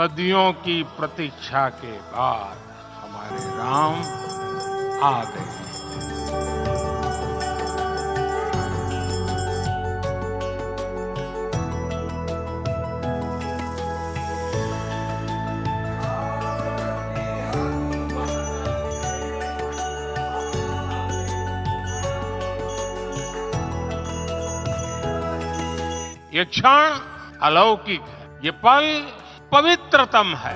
सदियों की प्रतीक्षा के बाद हमारे राम आ गए। ये क्षण अलौकिक है, ये पल पवित्रतम है।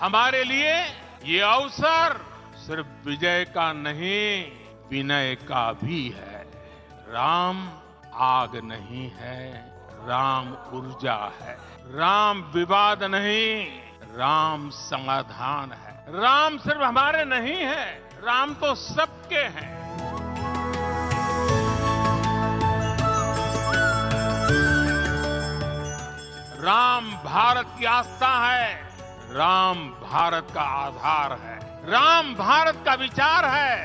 हमारे लिए ये अवसर सिर्फ विजय का नहीं, विनय का भी है। राम आग नहीं है, राम ऊर्जा है। राम विवाद नहीं, राम समाधान है। राम सिर्फ हमारे नहीं है, राम तो सबके हैं। राम भारत की आस्था है, राम भारत का आधार है। राम भारत का विचार है,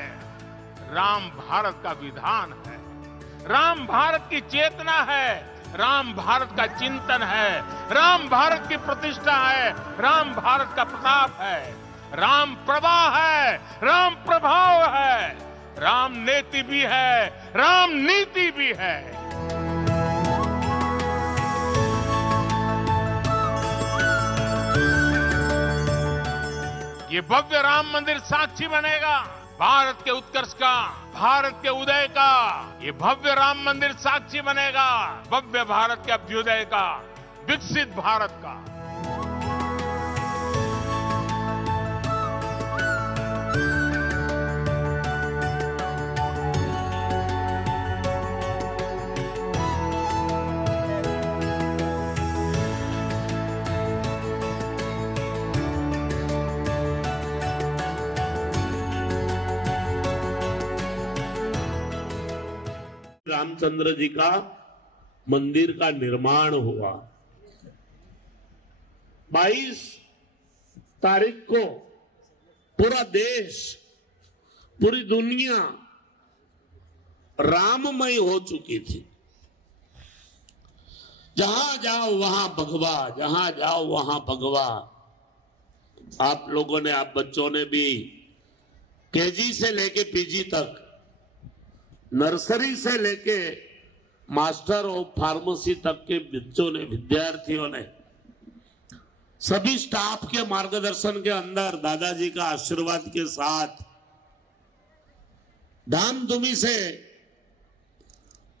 राम भारत का विधान है। राम भारत की चेतना है, राम भारत का चिंतन है। राम भारत की प्रतिष्ठा है, राम भारत का प्रताप है। राम प्रवाह है, राम प्रभाव है। राम नेति भी है, राम नीति भी है। ये भव्य राम मंदिर साक्षी बनेगा भारत के उत्कर्ष का, भारत के उदय का। ये भव्य राम मंदिर साक्षी बनेगा भव्य भारत के अभ्युदय का, विकसित भारत का। रामचंद्र जी का मंदिर का निर्माण हुआ। 22 तारीख को पूरा देश, पूरी दुनिया राममय हो चुकी थी। जहां जाओ वहां भगवा, जहां जाओ वहां भगवा। आप लोगों ने, आप बच्चों ने भी केजी से लेके पीजी तक, नर्सरी से लेके मास्टर ऑफ फार्मेसी तक के बच्चों ने, विद्यार्थियों ने, सभी स्टाफ के मार्गदर्शन के अंदर दादाजी का आशीर्वाद के साथ धामधूमी से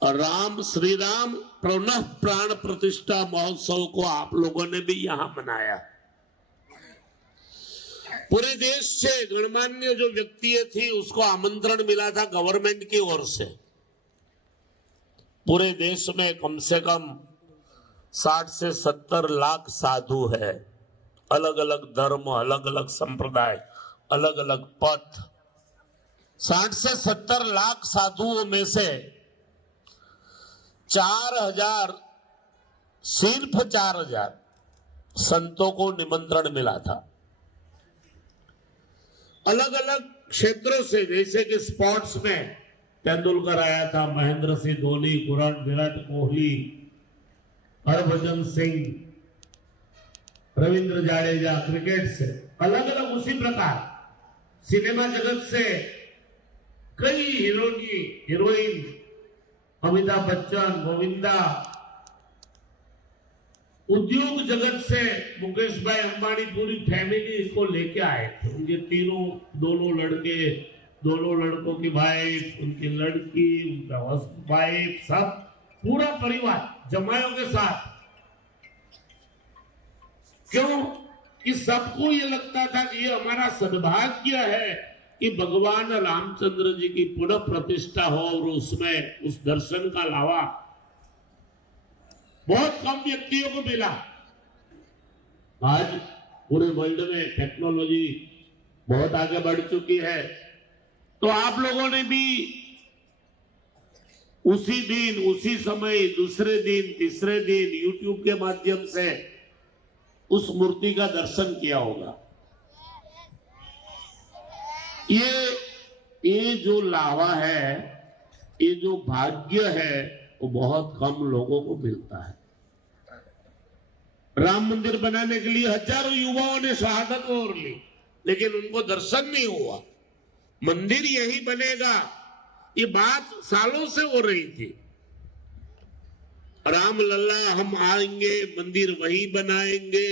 राम श्री राम पुनः प्राण प्रतिष्ठा महोत्सव को आप लोगों ने भी यहां मनाया। पूरे देश से गणमान्य जो व्यक्ति थी उसको आमंत्रण मिला था गवर्नमेंट की ओर से। पूरे देश में कम से कम 60 से 70 लाख साधु है, अलग अलग धर्म, अलग अलग संप्रदाय, अलग अलग पथ। 60 से 70 लाख साधुओं में से 4000, सिर्फ 4000 संतों को निमंत्रण मिला था। अलग अलग क्षेत्रों से, जैसे कि स्पोर्ट्स में तेंदुलकर आया था, महेंद्र सिंह धोनी, विराट कोहली, हरभजन सिंह, रविंद्र जाडेजा, क्रिकेट से अलग अलग। उसी प्रकार सिनेमा जगत से कई हीरोइन, अमिताभ बच्चन, गोविंदा, उद्योग जगत से मुकेश भाई अंबानी पूरी फैमिली इसको लेके आए थे। उनके दोनों लड़के, दोनों लड़कों की वाइफ, उनकी लड़की, उनका वाइफ, सब पूरा परिवार जमायों के साथ। क्यों? कि सबको ये लगता था कि ये हमारा सद्भाग्य है कि भगवान रामचंद्र जी की पुनः प्रतिष्ठा हो और उसमें उस दर्शन का लावा बहुत कम व्यक्तियों को मिला। आज पूरे वर्ल्ड में टेक्नोलॉजी बहुत आगे बढ़ चुकी है, तो आप लोगों ने भी उसी दिन, उसी समय, दूसरे दिन, तीसरे दिन यूट्यूब के माध्यम से उस मूर्ति का दर्शन किया होगा। ये जो लावा है, ये जो भाग्य है, वो बहुत कम लोगों को मिलता है। राम मंदिर बनाने के लिए हजारों युवाओं ने शहादत और ली, लेकिन उनको दर्शन नहीं हुआ। मंदिर यही बनेगा, ये बात सालों से हो रही थी। राम लल्ला हम आएंगे, मंदिर वही बनाएंगे,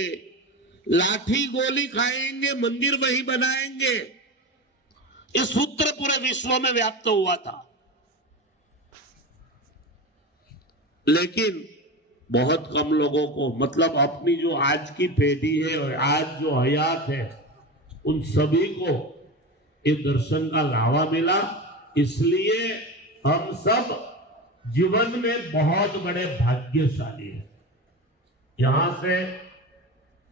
लाठी गोली खाएंगे, मंदिर वही बनाएंगे। ये सूत्र पूरे विश्व में व्याप्त हुआ था, लेकिन बहुत कम लोगों को, मतलब अपनी जो आज की पीढ़ी है और आज जो हयात है, उन सभी को ये दर्शन का लावा मिला। इसलिए हम सब जीवन में बहुत बड़े भाग्यशाली हैं। यहां से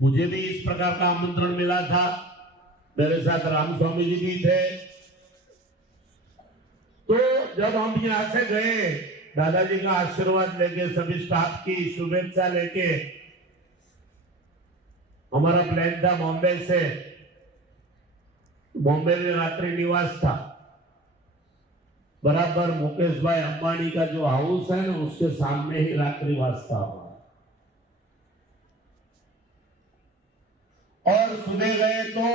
मुझे भी इस प्रकार का आमंत्रण मिला था, मेरे साथ राम स्वामी जी भी थे। तो जब हम यहां से गए, दादाजी का आशीर्वाद लेके, सभी स्टाफ की शुभेच्छा लेके, हमारा प्लान था बॉम्बे से, बॉम्बे में रात्रि निवास था। बराबर मुकेश भाई अंबानी का जो हाउस है ना, उसके सामने ही रात्रिवास था। और सुबह गए तो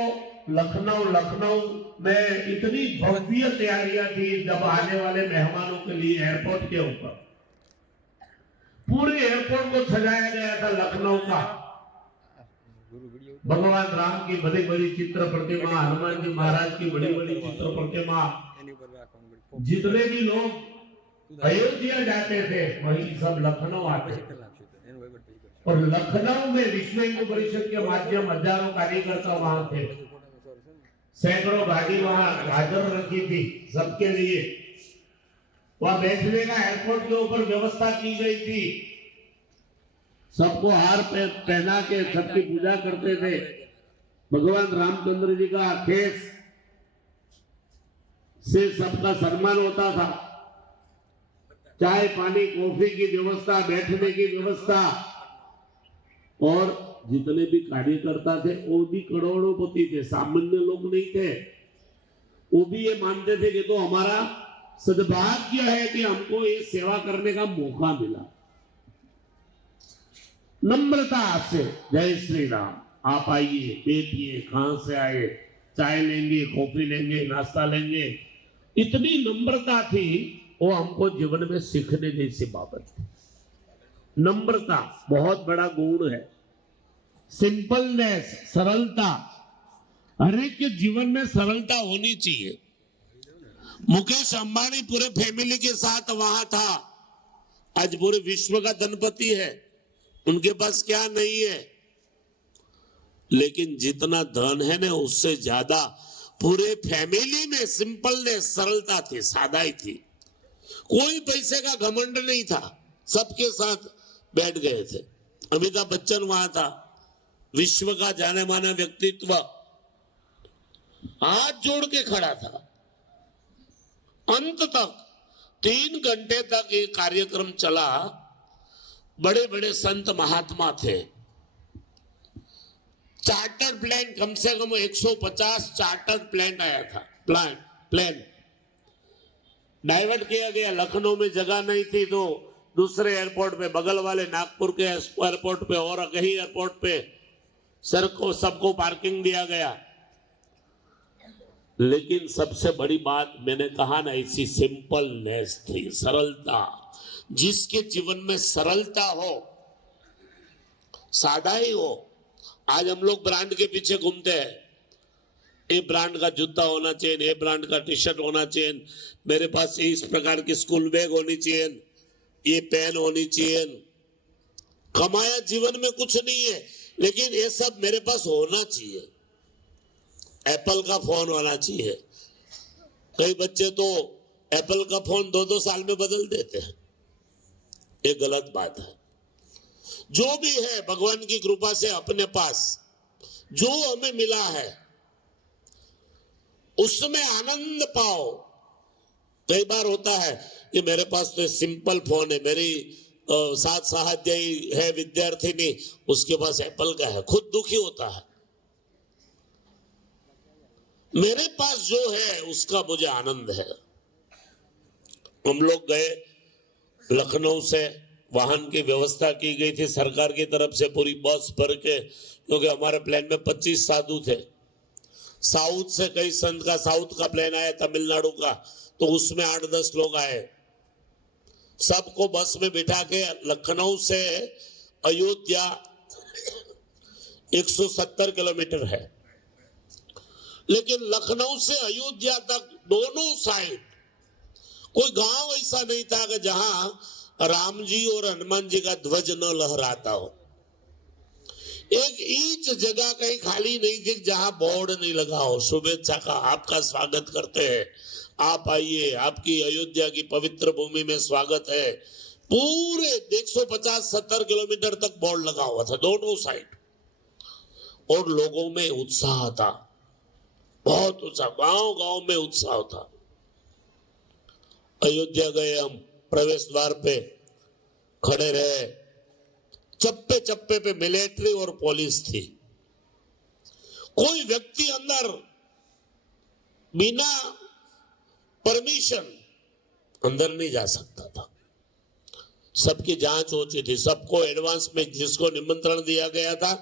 लखनऊ में इतनी भव्य तैयारियां थी, जब आने वाले मेहमानों के लिए एयरपोर्ट के ऊपर पूरे एयरपोर्ट को सजाया गया था। लखनऊ का भगवान राम की बड़ी बड़ी चित्र प्रतिमा, हनुमान जी महाराज की बड़ी बड़ी चित्र प्रतिमा, जितने भी लोग अयोध्या जाते थे वही सब लखनऊ आते थे। और लखनऊ में विश्व हिंदू परिषद के माध्यम हजारों कार्यकर्ता वहां थे, सैकड़ों गाड़ी वहां हाजिर रखी थी सबके लिए। वहां बैठने का एयरपोर्ट के ऊपर व्यवस्था की गई थी, सबको हार पहना के सबकी पूजा करते थे। भगवान रामचंद्र जी का केस से सबका सम्मान होता था। चाय पानी कॉफी की व्यवस्था, बैठने की व्यवस्था, और जितने भी कार्यकर्ता थे वो भी करोड़ोंपति थे, सामान्य लोग नहीं थे। वो भी ये मानते थे कि तो हमारा सद्भाग्य है कि हमको ये सेवा करने का मौका मिला। नम्रता से, जय श्री राम, आप आइए, बैठिए, कहां से आए, चाय लेंगे, कॉफी लेंगे, नाश्ता लेंगे, इतनी नम्रता थी। वो हमको जीवन में सीखने जैसी बाबत थी। नम्रता बहुत बड़ा गुण है। सिंपलनेस, सरलता, हर एक के जीवन में सरलता होनी चाहिए। मुकेश अंबानी पूरे फैमिली के साथ वहां था, आज पूरे विश्व का धनपति है। उनके पास क्या नहीं है, लेकिन जितना धन है ना, उससे ज्यादा पूरे फैमिली में सिंपलनेस, सरलता थी, सादाई थी। कोई पैसे का घमंड नहीं था, सबके साथ बैठ गए थे। अमिताभ बच्चन वहां था, विश्व का जाने माना व्यक्तित्व, हाथ जोड़ के खड़ा था। अंत तक 3 घंटे तक ये कार्यक्रम चला। बड़े बड़े संत महात्मा थे। चार्टर्ड प्लेन, कम से कम 150 चार्टर्ड प्लेन आया था। प्लेन डाइवर्ट किया गया। लखनऊ में जगह नहीं थी तो दूसरे एयरपोर्ट पे, बगल वाले नागपुर के एयरपोर्ट पे और कहीं एयरपोर्ट पे सबको पार्किंग दिया गया। लेकिन सबसे बड़ी बात मैंने कहा ना, ऐसी सिंपलनेस थी, सरलता। जिसके जीवन में सरलता हो, सादाई हो। आज हम लोग ब्रांड के पीछे घूमते हैं, ये ब्रांड का जूता होना चाहिए, ये ब्रांड का टी शर्ट होना चाहिए, मेरे पास इस प्रकार की स्कूल बैग होनी चाहिए, ये पेन होनी चाहिए। कमाया जीवन में कुछ नहीं है, लेकिन ये सब मेरे पास होना चाहिए। एप्पल का फोन होना चाहिए। कई बच्चे तो एप्पल का फोन 2-2 साल में बदल देते हैं। ये गलत बात है। जो भी है भगवान की कृपा से अपने पास जो हमें मिला है उसमें आनंद पाओ, कई बार होता है कि मेरे पास तो सिंपल फोन है, मेरी साथ सहाध्यायी है विद्यार्थिनी, उसके पास एप्पल का है, खुद दुखी होता है। मेरे पास जो है उसका मुझे आनंद है। हम लोग गए लखनऊ से, वाहन की व्यवस्था की गई थी सरकार की तरफ से, पूरी बस भर के, क्योंकि हमारे प्लेन में 25 साधु थे। साउथ से कई संत का, साउथ का प्लेन आया तमिलनाडु का, तो उसमें 8-10 लोग आए। सबको बस में बिठा के लखनऊ से अयोध्या 170 किलोमीटर है, लेकिन लखनऊ से अयोध्या तक दोनों साइड कोई गांव ऐसा नहीं था कि जहां राम जी और हनुमान जी का ध्वज न लहराता हो। एक इंच जगह कहीं खाली नहीं थी जहां बोर्ड नहीं लगा हो शुभेच्छा का, आपका स्वागत करते हैं, आप आइए, आपकी अयोध्या की पवित्र भूमि में स्वागत है। पूरे 150-70 किलोमीटर तक बोर्ड लगा हुआ था दोनों साइड, और लोगों में उत्साह था, बहुत उत्साह, गांव गांव में उत्साह था। अयोध्या गए हम, प्रवेश द्वार पे खड़े रहे, चप्पे चप्पे पे मिलिट्री और पुलिस थी। कोई व्यक्ति अंदर बिना परमिशन अंदर नहीं जा सकता था। सबकी जांच होती थी, सबको एडवांस में, जिसको निमंत्रण दिया गया था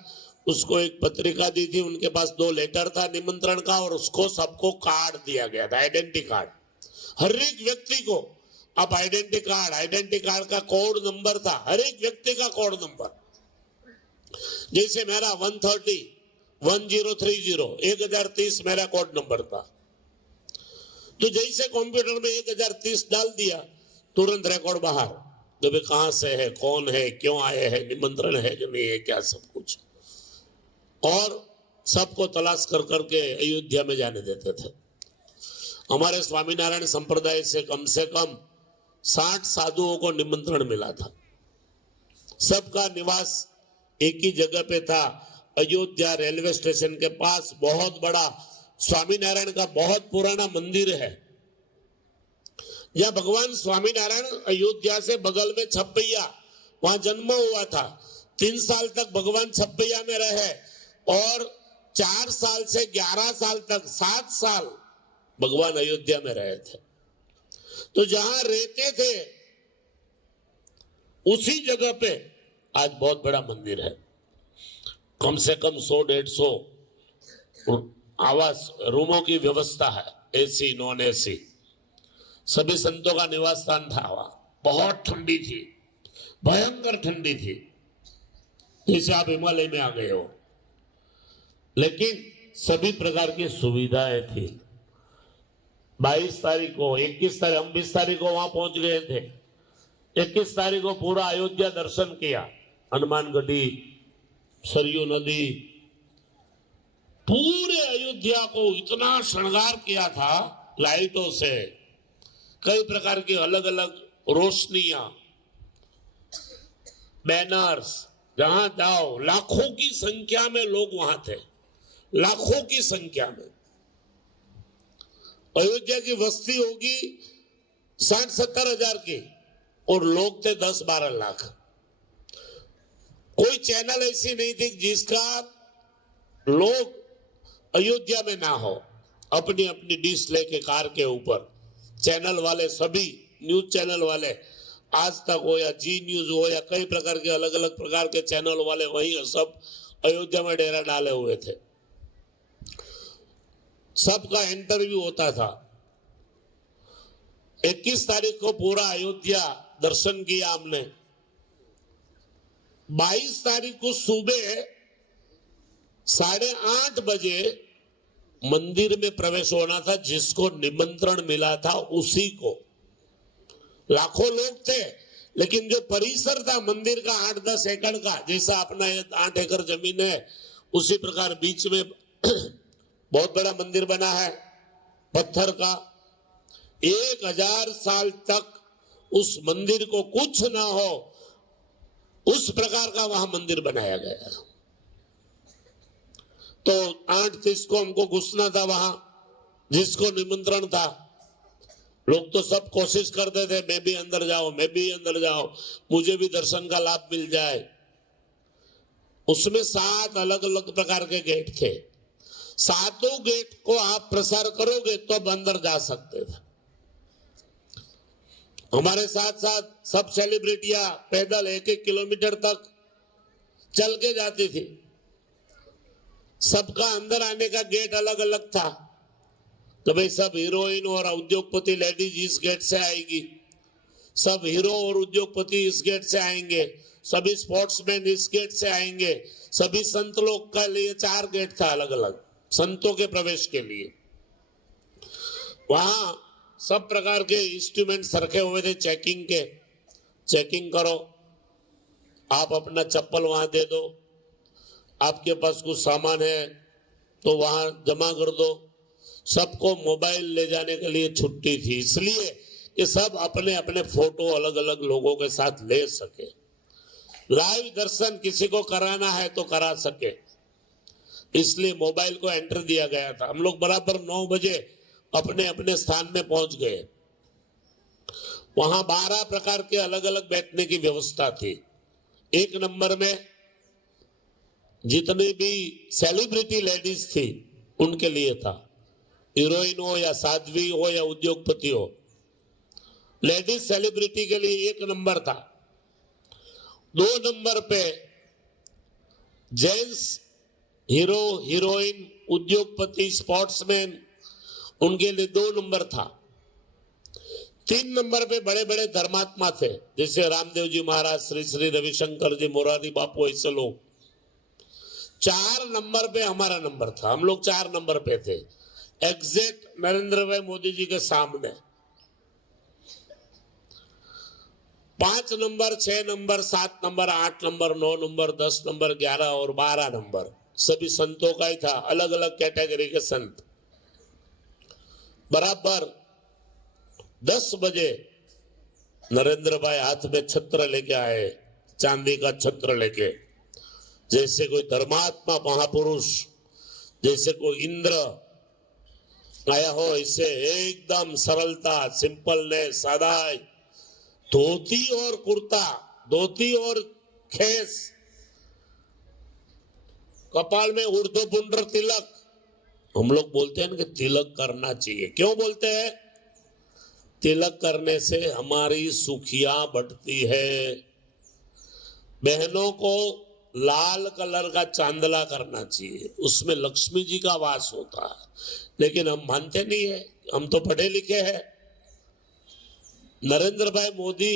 उसको एक पत्रिका दी थी, उनके पास 2 लेटर था निमंत्रण का, और उसको सबको कार्ड दिया गया था, आइडेंटिटी कार्ड। हर एक व्यक्ति को अब आइडेंटिटी कार्ड का कोड नंबर था, हर एक व्यक्ति का कोड नंबर। जैसे मेरा 130 1030 1030 मेरा कोड नंबर था, तो जैसे कंप्यूटर में 1030 डाल दिया, तुरंत रिकॉर्ड बाहर, तो भाई कहां से है, कौन है, क्यों आए हैं, निमंत्रण है कि नहीं है, क्या सब कुछ। और सबको तलाश कर करके अयोध्या में जाने देते थे। हमारे स्वामीनारायण संप्रदाय से कम 60 साधुओं को निमंत्रण मिला था। सबका निवास एक ही जगह पे था, अयोध्या रेलवे स्टेशन के पास बहुत बड़ा स्वामीनारायण का बहुत पुराना मंदिर है, जहां भगवान स्वामीनारायण अयोध्या से बगल में छपैया, वहां जन्म हुआ था। 3 साल तक भगवान छपैया में रहे, और 4 साल से 11 साल तक 7 साल भगवान अयोध्या में रहे थे। तो जहां रहते थे उसी जगह पे आज बहुत बड़ा मंदिर है, कम से कम 100-150 आवास रूमों की व्यवस्था है, एसी नॉन एसी, सभी संतों का निवास स्थान था वहां। बहुत ठंडी थी, भयंकर ठंडी थी, जैसे आप हिमालय में आ गए हो, लेकिन सभी प्रकार की सुविधाएं थी। 22 तारीख को, 21 तारीख, हम 20 तारीख को वहां पहुंच गए थे। 21 तारीख को पूरा अयोध्या दर्शन किया, हनुमानगढ़ी, सरयू नदी, पूरे अयोध्या को इतना श्रृंगार किया था लाइटों से, कई प्रकार की अलग अलग रोशनियां, बैनर्स, जहां जाओ लाखों की संख्या में लोग वहां थे, लाखों की संख्या में। अयोध्या की बस्ती होगी 60-70 हजार की, और लोग थे 10-12 लाख। कोई चैनल ऐसी नहीं थी जिसका लोग अयोध्या में ना हो, अपनी अपनी डिश लेके कार के ऊपर, चैनल वाले सभी, न्यूज चैनल वाले, आज तक हो या जी न्यूज हो या कई प्रकार के अलग अलग प्रकार के चैनल वाले, वही सब अयोध्या में डेरा डाले हुए थे। सबका इंटरव्यू होता था। 21 तारीख को पूरा अयोध्या दर्शन किया हमने। 22 तारीख को सुबह 8:30 बजे मंदिर में प्रवेश होना था, जिसको निमंत्रण मिला था उसी को। लाखों लोग थे, लेकिन जो परिसर था मंदिर का 8-10 एकड़ का, जैसा अपना 8 एकड़ जमीन है, उसी प्रकार बीच में बहुत बड़ा मंदिर बना है पत्थर का। 1000 साल तक उस मंदिर को कुछ ना हो, उस प्रकार का वहां मंदिर बनाया गया। तो 8:30 को हमको घुसना था वहां, जिसको निमंत्रण था। लोग तो सब कोशिश करते थे मैं भी अंदर जाऊं, मैं भी अंदर जाऊं, मुझे भी दर्शन का लाभ मिल जाए। उसमें 7 अलग अलग प्रकार के गेट थे। 7 गेट को आप प्रसार करोगे तो अब अंदर जा सकते थे। हमारे साथ साथ सब सेलिब्रिटियां पैदल 1-1 किलोमीटर तक चल के जाती थी। सबका अंदर आने का गेट अलग अलग था। तो भाई सब हीरोइन और उद्योगपति लेडीज इस गेट से आएगी, सब हीरो और उद्योगपति इस गेट से आएंगे, सभी स्पोर्ट्समैन इस गेट से आएंगे, सभी संत लोग के लिए 4 गेट था अलग अलग संतों के प्रवेश के लिए। वहां सब प्रकार के इंस्ट्रूमेंट्स रखे हुए थे चेकिंग के। चेकिंग करो, आप अपना चप्पल वहां दे दो, आपके पास कुछ सामान है तो वहां जमा कर दो। सबको मोबाइल ले जाने के लिए छुट्टी थी, इसलिए कि सब अपने अपने फोटो अलग अलग लोगों के साथ ले सके। लाइव दर्शन किसी को कराना है तो करा सके, इसलिए मोबाइल को एंटर दिया गया था। हम लोग बराबर 9 बजे अपने अपने स्थान में पहुंच गए। वहां 12 प्रकार के अलग अलग बैठने की व्यवस्था थी। 1 नंबर में जितने भी सेलिब्रिटी लेडीज थी उनके लिए था, हीरोइन हो या साध्वी हो या उद्योगपति हो। लेडीज सेलिब्रिटी के लिए 1 नंबर था। 2 नंबर पे जेंट्स हीरो हीरोइन उद्योगपति स्पोर्ट्समैन उनके लिए 2 नंबर था। 3 नंबर पे बड़े बड़े धर्मात्मा थे, जैसे रामदेव जी महाराज, श्री श्री रविशंकर जी, मोरारी बापू, ऐसे लोग। 4 नंबर पे हमारा नंबर था, हम लोग 4 नंबर पे थे, एग्जैक्ट नरेंद्र भाई मोदी जी के सामने। 5 number, 6 number, 7 number, 8 number, 9 number, 10 number, 11 और 12 नंबर सभी संतों का ही था, अलग अलग कैटेगरी के संत। बराबर 10 बजे नरेंद्र भाई हाथ में छत्र लेके आए, चांदी का छत्र लेके, जैसे कोई धर्मात्मा महापुरुष, जैसे कोई इंद्र आया हो, इसे एकदम सरलता, सिंपलनेस, सादाई, धोती और कुर्ता, धोती और खेस, कपाल में ऊर्ध्वपुंड्र तिलक। हम लोग बोलते हैं ना कि तिलक करना चाहिए। क्यों बोलते हैं? तिलक करने से हमारी सुखियां बढ़ती है। बहनों को लाल कलर का चांदला करना चाहिए, उसमें लक्ष्मी जी का वास होता है, लेकिन हम मानते नहीं है, हम तो पढ़े लिखे हैं। नरेंद्र भाई मोदी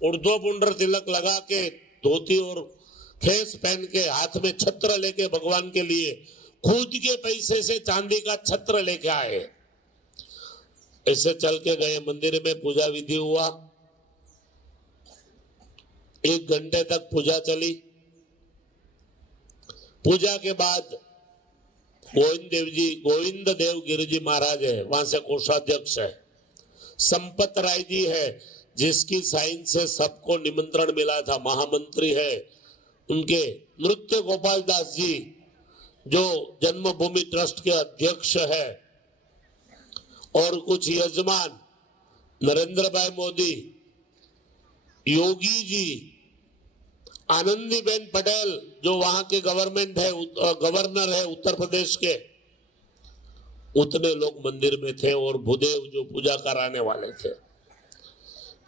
ऊर्ध्वपुंड्र तिलक लगा के, धोती और खेस पहन के, हाथ में छत्र लेके भगवान के लिए खुद के पैसे से चांदी का छत्र लेके आए। ऐसे चल के गए मंदिर में, पूजा विधि हुआ, 1 घंटे तक पूजा चली। पूजा के बाद गोविंद देव गिरि जी महाराज है, वहां से कोषाध्यक्ष है, संपत राय जी है, जिसकी साइन से सबको निमंत्रण मिला था, महामंत्री है, उनके नृत्य गोपाल दास जी जो जन्मभूमि ट्रस्ट के अध्यक्ष है, और कुछ यजमान नरेंद्र भाई मोदी, योगी जी, आनंदीबेन पटेल जो वहां के गवर्नर है उत्तर प्रदेश के, उतने लोग मंदिर में थे, और भूदेव जो पूजा कराने वाले थे।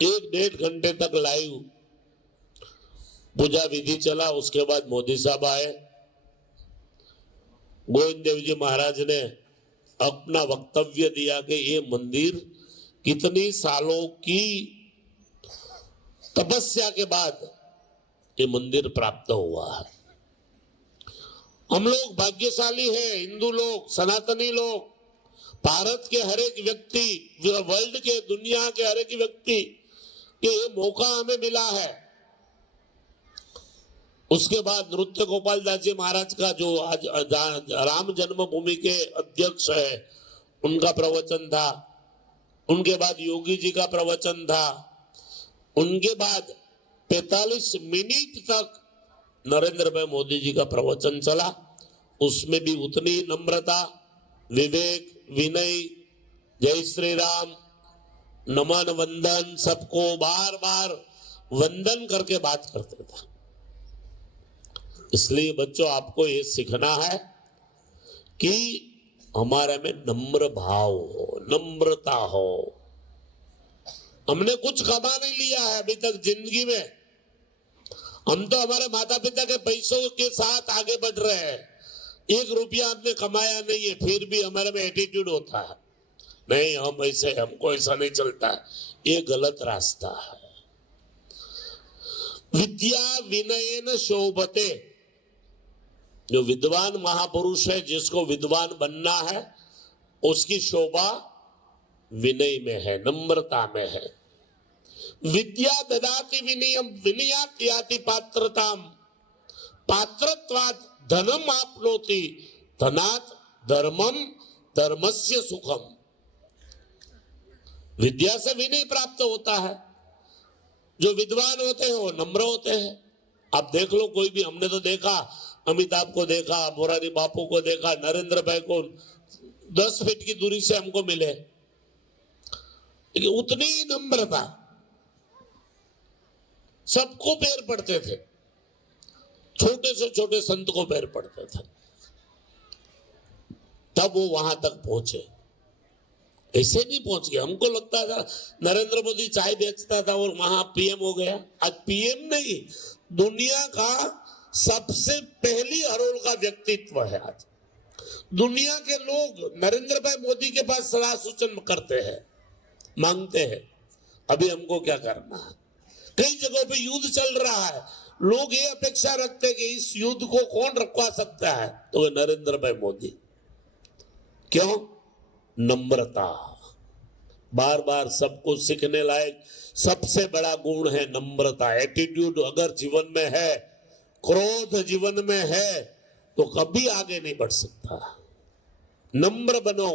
1-1.5 घंटे तक लाइव पूजा विधि चला। उसके बाद मोदी साहब आए। गोविंद देव जी महाराज ने अपना वक्तव्य दिया कि ये मंदिर कितनी सालों की तपस्या के बाद ये मंदिर प्राप्त हुआ है। हम लोग भाग्यशाली हैं, हिंदू लोग, सनातनी लोग, भारत के हर एक व्यक्ति, वर्ल्ड के, दुनिया के हर एक व्यक्ति के ये मौका हमें मिला है। उसके बाद नृत्य गोपाल दास जी महाराज का जो आज राम जन्मभूमि के अध्यक्ष है, उनका प्रवचन था। उनके बाद योगी जी का प्रवचन था। उनके बाद 45 मिनट तक नरेंद्र भाई मोदी जी का प्रवचन चला। उसमें भी उतनी नम्रता, विवेक, विनय जय श्री राम, नमन वंदन, सबको बार बार वंदन करके बात करते थे। इसलिए बच्चों आपको ये सीखना है कि हमारे में नम्र भाव हो, नम्रता हो। हमने कुछ कमा नहीं लिया है अभी तक जिंदगी में। हम तो हमारे माता पिता के पैसों के साथ आगे बढ़ रहे हैं। 1 रुपया हमने कमाया नहीं है, फिर भी हमारे में एटीट्यूड होता है, नहीं हम ऐसे, हमको ऐसा नहीं चलता है। ये गलत रास्ता है। विद्या विनयन शोभते, जो विद्वान महापुरुष है, जिसको विद्वान बनना है, उसकी शोभा विनय में है, नम्रता में है। विद्या ददाति विनयम विनयात् याति पात्रताम, पात्रत्वात् धनम आपनोति, धनात् धर्मम, धर्मस्य सुखम। विद्या से विनय प्राप्त होता है। जो विद्वान होते हैं वो नम्र होते हैं। आप देख लो, कोई भी, हमने तो देखा, अमिताभ को देखा, मोरारी बापू को देखा, नरेंद्र भाई को 10 फीट की दूरी से हमको मिले, लेकिन उतनी ही नम्रता, सबको पैर पड़ते थे, छोटे से छोटे संत को पैर पड़ते थे, तब वो वहां तक पहुंचे। ऐसे नहीं पहुंच गया। हमको लगता था नरेंद्र मोदी चाय बेचता था और वहां पीएम हो गया। आज पीएम नहीं, दुनिया का सबसे पहली हरोल का व्यक्तित्व है। आज दुनिया के लोग नरेंद्र भाई मोदी के पास सलाह सूचन करते हैं, मांगते हैं। अभी हमको क्या करना है? कई जगहों पे युद्ध चल रहा है, लोग ये अपेक्षा रखते हैं कि इस युद्ध को कौन रुकवा सकता है, तो वो नरेंद्र भाई मोदी। क्यों? नम्रता। बार बार सबको सीखने लायक सबसे बड़ा गुण है नम्रता। एटीट्यूड अगर जीवन में है, क्रोध जीवन में है, तो कभी आगे नहीं बढ़ सकता। नम्र बनो,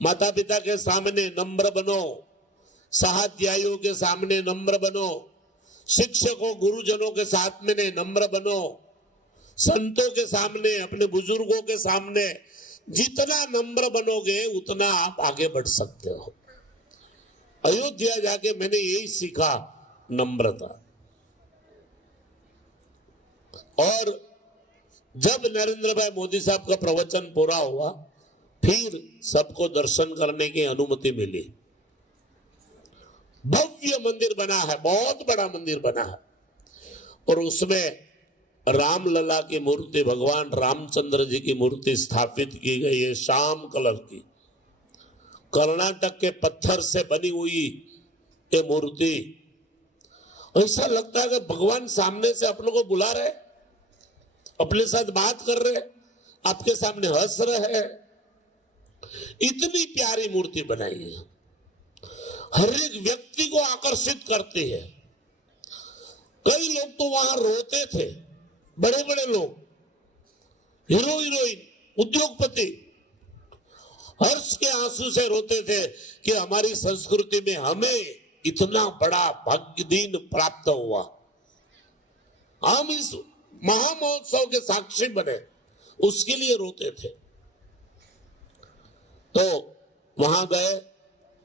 माता पिता के सामने नम्र बनो, सहाध्यायियों के सामने नम्र बनो, शिक्षकों गुरुजनों के साथ में नम्र बनो, संतों के सामने, अपने बुजुर्गों के सामने जितना नम्र बनोगे उतना आप आगे बढ़ सकते हो। अयोध्या जाके मैंने यही सीखा, नम्रता। और जब नरेंद्र भाई मोदी साहब का प्रवचन पूरा हुआ, फिर सबको दर्शन करने की अनुमति मिली। भव्य मंदिर बना है, बहुत बड़ा मंदिर बना है, और उसमें रामलला की मूर्ति, भगवान रामचंद्र जी की मूर्ति स्थापित की गई है, श्याम कलर की, कर्नाटक के पत्थर से बनी हुई ये मूर्ति। ऐसा लगता है कि भगवान सामने से अपनों को बुला रहे, अपने साथ बात कर रहे, आपके सामने हंस रहे। इतनी प्यारी मूर्ति बनाई है, हर एक व्यक्ति को आकर्षित करती है। कई लोग तो वहां रोते थे, बड़े बड़े लोग, हीरो हीरोइन, उद्योगपति, हर्ष के आंसू से रोते थे कि हमारी संस्कृति में हमें इतना बड़ा भाग्य दिन प्राप्त हुआ, हम इस महामहोत्सव के साक्षी बने, उसके लिए रोते थे। तो वहां गए,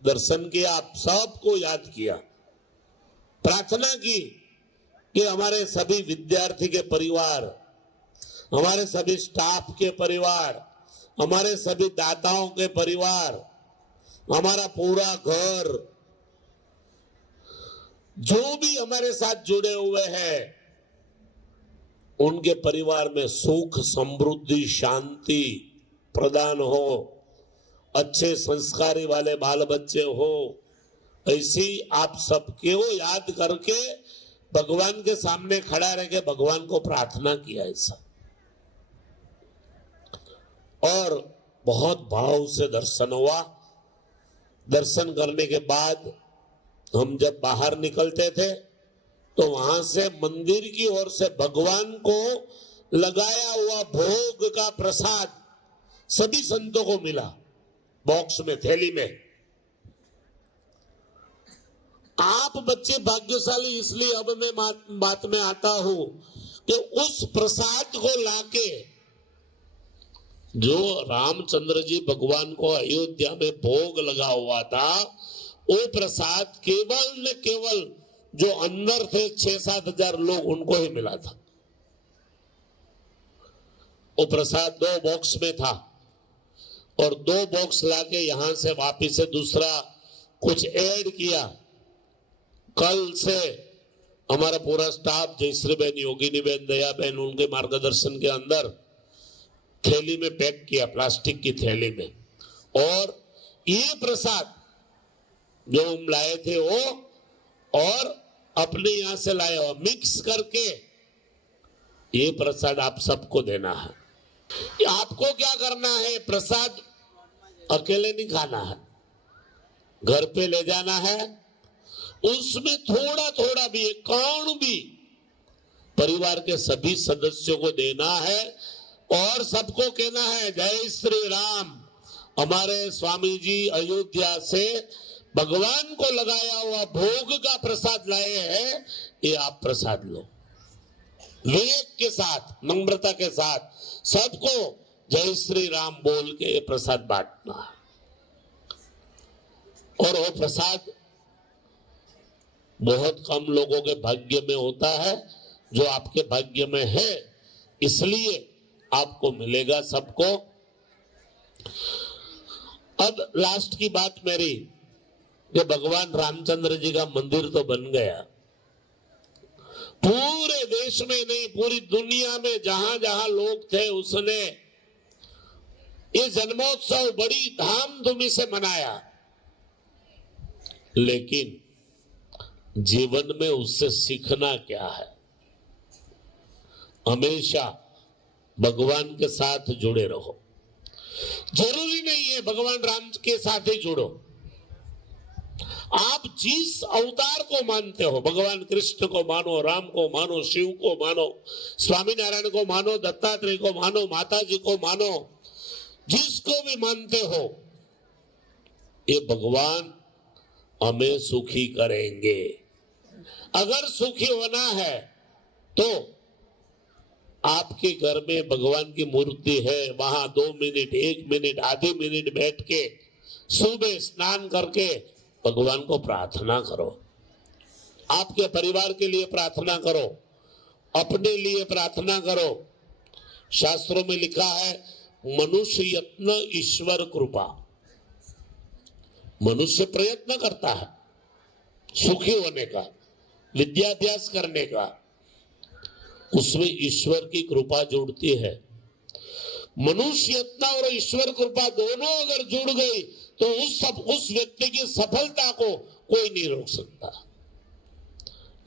दर्शन किया, आप सबको याद किया, प्रार्थना की कि हमारे सभी विद्यार्थी के परिवार, हमारे सभी स्टाफ के परिवार, हमारे सभी दाताओं के परिवार, हमारा पूरा घर, जो भी हमारे साथ जुड़े हुए हैं, उनके परिवार में सुख, समृद्धि, शांति प्रदान हो, अच्छे संस्कारी वाले बाल बच्चे हो। ऐसी आप सबके को याद करके भगवान के सामने खड़ा रह के भगवान को प्रार्थना किया ऐसा, और बहुत भाव से दर्शन हुआ। दर्शन करने के बाद हम जब बाहर निकलते थे तो वहां से मंदिर की ओर से भगवान को लगाया हुआ भोग का प्रसाद सभी संतों को मिला, बॉक्स में, थैली में। आप बच्चे भाग्यशाली इसलिए अब मैं बात में आता हूं कि उस प्रसाद को लाके जो रामचंद्र जी भगवान को अयोध्या में भोग लगा हुआ था, वो प्रसाद केवल न केवल जो अंदर थे 6-7 हजार लोग उनको ही मिला था। वो प्रसाद 2 बॉक्स में था और 2 बॉक्स लाके यहां से वापिस से दूसरा कुछ ऐड किया। कल से हमारा पूरा स्टाफ जयश्री बहन, योगिनी बहन, दया बहन, उनके मार्गदर्शन के अंदर थैली में पैक किया, प्लास्टिक की थैली में। और ये प्रसाद जो हम लाए थे वो और अपने यहां से लाए हो मिक्स करके ये प्रसाद आप सबको देना है। आपको क्या करना है, प्रसाद अकेले नहीं खाना है, घर पे ले जाना है, उसमें थोड़ा थोड़ा भी, एक कौन भी परिवार के सभी सदस्यों को देना है और सबको कहना है जय श्री राम। हमारे स्वामी जी अयोध्या से भगवान को लगाया हुआ भोग का प्रसाद लाए हैं, ये आप प्रसाद लो। विवेक के साथ, नम्रता के साथ सबको जय श्री राम बोल के ये प्रसाद बांटना है। और वो प्रसाद बहुत कम लोगों के भाग्य में होता है, जो आपके भाग्य में है इसलिए आपको मिलेगा सबको। अब लास्ट की बात मेरी कि भगवान रामचंद्र जी का मंदिर तो बन गया, पूरे देश में नहीं पूरी दुनिया में जहां जहां लोग थे उसने ये जन्मोत्सव बड़ी धामधूमी से मनाया, लेकिन जीवन में उससे सीखना क्या है? हमेशा भगवान के साथ जुड़े रहो। जरूरी नहीं है भगवान राम के साथ ही जुड़ो, आप जिस अवतार को मानते हो, भगवान कृष्ण को मानो, राम को मानो, शिव को मानो, स्वामी नारायण को मानो, दत्तात्रेय को मानो, माता जी को मानो, जिसको भी मानते हो, ये भगवान हमें सुखी करेंगे। अगर सुखी होना है तो आपके घर में भगवान की मूर्ति है, वहां 2 मिनट, 1 मिनट, आधे मिनट बैठ के सुबह स्नान करके भगवान को प्रार्थना करो। आपके परिवार के लिए प्रार्थना करो, अपने लिए प्रार्थना करो। शास्त्रों में लिखा है मनुष्य यत्न ईश्वर कृपा। मनुष्य प्रयत्न करता है सुखी होने का, विद्याभ्यास करने का, उसमें ईश्वर की कृपा जुड़ती है। मनुष्य यत्न और ईश्वर कृपा दोनों अगर जुड़ गई तो उस व्यक्ति की सफलता को कोई नहीं रोक सकता।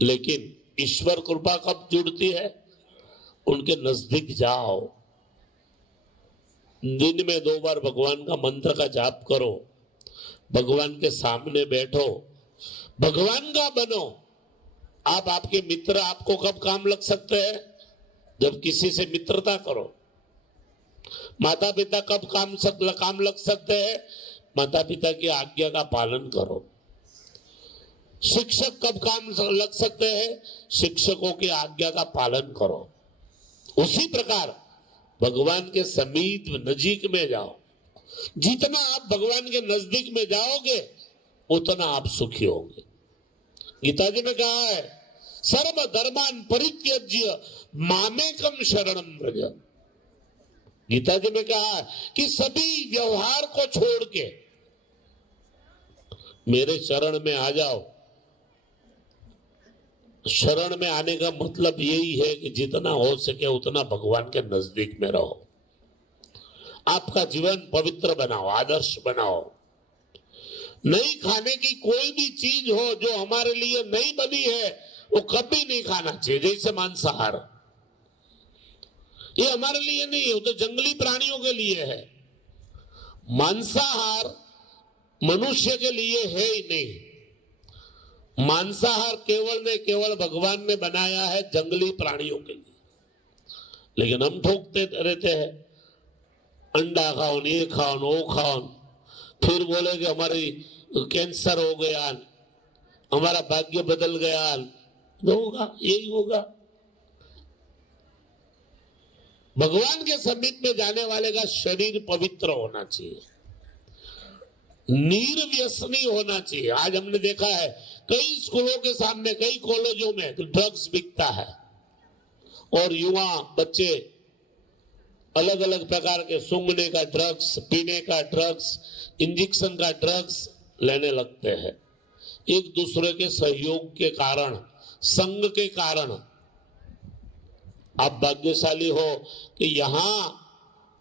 लेकिन ईश्वर कृपा कब जुड़ती है? उनके नजदीक जाओ, दिन में 2 बार भगवान का मंत्र का जाप करो, भगवान के सामने बैठो, भगवान का बनो। आप आपके मित्र आपको कब काम लग सकते हैं? जब किसी से मित्रता करो। माता पिता कब काम लग सकते हैं? माता पिता की आज्ञा का पालन करो। शिक्षक कब काम लग सकते हैं? शिक्षकों की आज्ञा का पालन करो। उसी प्रकार भगवान के समीप नजीक में जाओ। जितना आप भगवान के नजदीक में जाओगे उतना आप सुखी होंगे। गीता जी ने कहा है सर्व धर्मान परित्यज्य मामेकम शरणम व्रज। गीता जी में कहा है कि सभी व्यवहार को छोड़ के मेरे शरण में आ जाओ। शरण में आने का मतलब यही है कि जितना हो सके उतना भगवान के नजदीक में रहो। आपका जीवन पवित्र बनाओ, आदर्श बनाओ। नहीं खाने की कोई भी चीज हो जो हमारे लिए नहीं बनी है वो कभी नहीं खाना चाहिए। जैसे मांसाहार, ये हमारे लिए नहीं है, वो तो जंगली प्राणियों के लिए है। मांसाहार मनुष्य के लिए है ही नहीं। मांसाहार केवल ने केवल भगवान ने बनाया है जंगली प्राणियों के लिए। लेकिन हम ठोकते रहते हैं, अंडा खाओ, ये खाओ, वो खाओ, फिर बोले कि हमारी कैंसर हो गया, हमारा भाग्य बदल गया। तो होगा, यही होगा। भगवान के समीप में जाने वाले का शरीर पवित्र होना चाहिए, निर्व्यसनी होना चाहिए। आज हमने देखा है कई स्कूलों के सामने, कई कॉलेजों में ड्रग्स बिकता है और युवा बच्चे अलग अलग प्रकार के सूंघने का ड्रग्स, पीने का ड्रग्स, इंजेक्शन का ड्रग्स लेने लगते हैं। एक दूसरे के सहयोग के कारण, संग के कारण आप भाग्यशाली हो कि यहां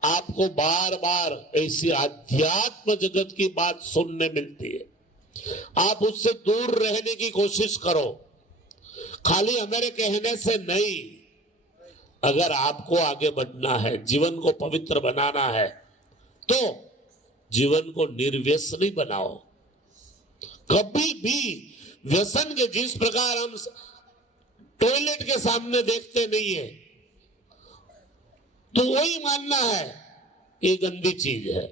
आपको बार बार ऐसी आध्यात्म जगत की बात सुनने मिलती है। आप उससे दूर रहने की कोशिश करो, खाली हमारे कहने से नहीं। अगर आपको आगे बढ़ना है, जीवन को पवित्र बनाना है, तो जीवन को निर्व्यसनी बनाओ। कभी भी व्यसन के जिस प्रकार हम टॉयलेट के सामने देखते नहीं है, तो वही मानना है ये गंदी चीज है,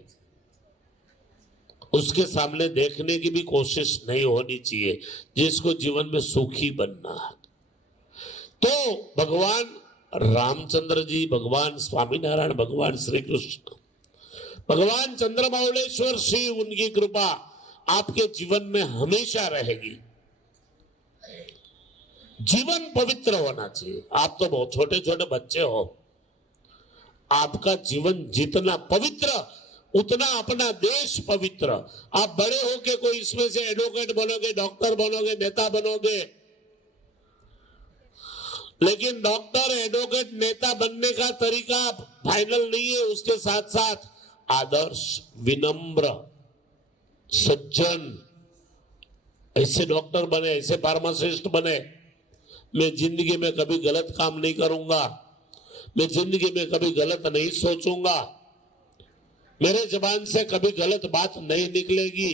उसके सामने देखने की भी कोशिश नहीं होनी चाहिए, जिसको जीवन में सुखी बनना है। तो भगवान रामचंद्र जी, भगवान स्वामीनारायण, भगवान श्री कृष्ण, भगवान चंद्रमौलेश्वर शिव, उनकी कृपा आपके जीवन में हमेशा रहेगी। जीवन पवित्र होना चाहिए। आप तो बहुत छोटे छोटे बच्चे हो, आपका जीवन जितना पवित्र उतना अपना देश पवित्र। आप बड़े होके कोई इसमें से एडवोकेट बनोगे, डॉक्टर बनोगे, नेता बनोगे, लेकिन डॉक्टर, एडवोकेट, नेता बनने का तरीका फाइनल नहीं है। उसके साथ साथ आदर्श, विनम्र, सज्जन, ऐसे डॉक्टर बने, ऐसे फार्मासिस्ट बने। मैं जिंदगी में कभी गलत काम नहीं करूंगा, मैं जिंदगी में कभी गलत नहीं सोचूंगा, मेरे जबान से कभी गलत बात नहीं निकलेगी,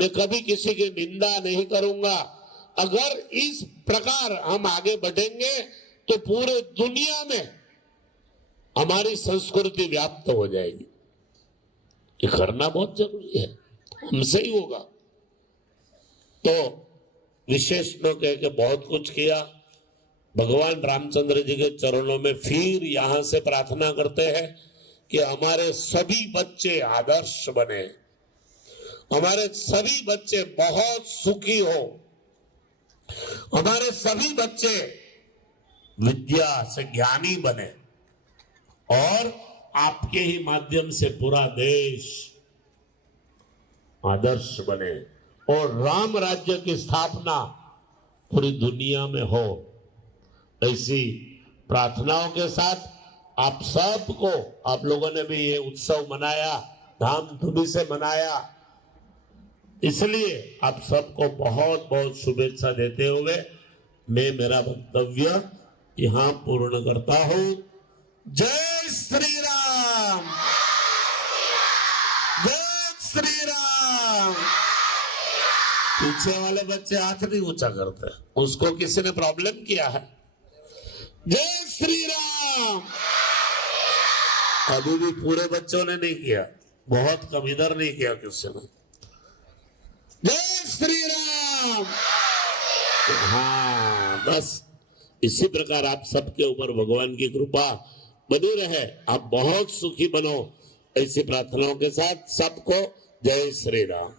मैं कभी किसी की निंदा नहीं करूंगा। अगर इस प्रकार हम आगे बढ़ेंगे तो पूरे दुनिया में हमारी संस्कृति व्याप्त हो जाएगी। ये करना बहुत जरूरी है, हमसे ही होगा। तो विशेष न कह के बहुत कुछ किया। भगवान रामचंद्र जी के चरणों में फिर यहां से प्रार्थना करते हैं कि हमारे सभी बच्चे आदर्श बने, हमारे सभी बच्चे बहुत सुखी हो, हमारे सभी बच्चे विद्या से ज्ञानी बने और आपके ही माध्यम से पूरा देश आदर्श बने और राम राज्य की स्थापना पूरी दुनिया में हो। ऐसी प्रार्थनाओं के साथ आप सबको, आप लोगों ने भी ये उत्सव मनाया, धामधूमी से मनाया, इसलिए आप सबको बहुत बहुत शुभेच्छा देते हुए मैं मेरा वक्तव्य यहां पूर्ण करता हूं। जय श्री राम, जय श्री राम। पीछे वाले बच्चे हाथ नहीं ऊंचा करते, उसको किसी ने प्रॉब्लम किया है। जय श्री राम। अभी भी पूरे बच्चों ने नहीं किया, बहुत कम, इधर नहीं किया किसी ने। जय श्री राम। हाँ, बस इसी प्रकार आप सबके ऊपर भगवान की कृपा बनी रहे, आप बहुत सुखी बनो। ऐसी प्रार्थनाओं के साथ सबको जय श्री राम।